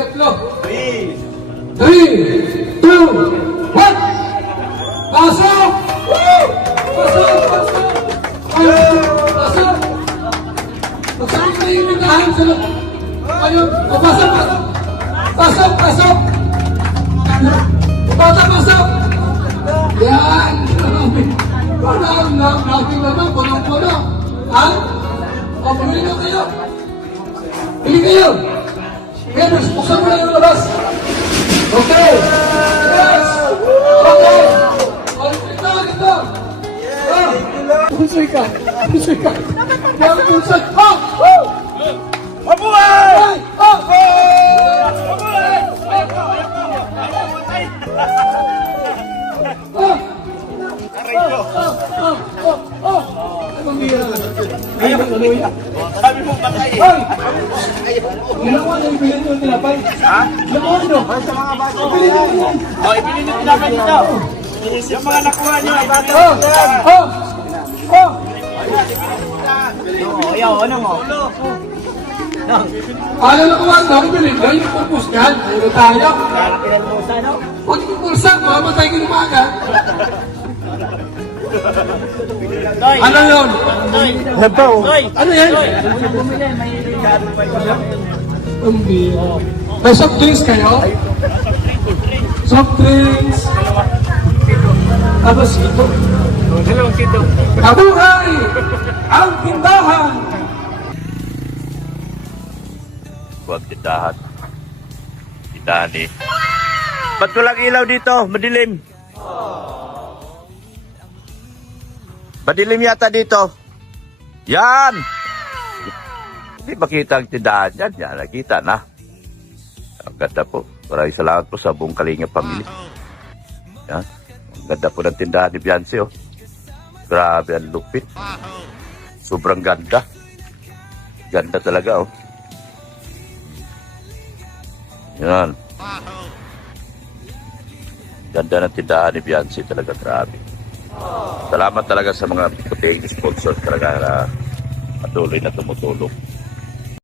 tatlo. 3, 2, 1. Pasok! Woo! Pasok! Pasok! Pasok! Pasok na yung nagahan sa loob. Ayun, pasok! Pasok! Pasok! Pasok! Yan! Parang naking naman, punong-puno. Ha? O, pumili na kayo. Pili kayo. Henry, buksan mo na yung labas. Okay. Yes. Okay. O, ito. Pusoy ka. Yan, pusoy. Oh! Woo! Mabuhay! Oh! Sabi mo patay eh. Ilan mo yung bilhin yung tinapay? Ha? Ilan mo ano? Sa mga bata. Bilhin mo yan. O, ipili nyo tinapay dito. Yung mga nakuha nyo, bata. Ayaw, ano mo? Ano na kuwan na? Kung bilhin mo, yung pupus yan. Puro tayo. Kailan mo sa ano? Huwag pupulsan, mamatay ka ng maga. Ano yun? Ano yan? May soft drinks kayo? Soft drinks. Tapos ito. Kabuhay! Ang tindahan! Huwag tindahan. Tindahan eh. Ba't walang ilaw dito? Madilim. Madilim yata dito. Yan! Hindi makita ang tindahan dyan. Yan, nakita na. Ang ganda po. Maraming salamat po sa buong Kalingap Family. Yan. Ang ganda po ng tindahan ni Beyonce, oh. Grabe ang lupit. Sobrang ganda. Ganda talaga, oh. Yan. Ganda ng tindahan ni Beyonce talaga, grabe. Salamat talaga sa mga puting sponsor talaga na patuloy na tumutulong.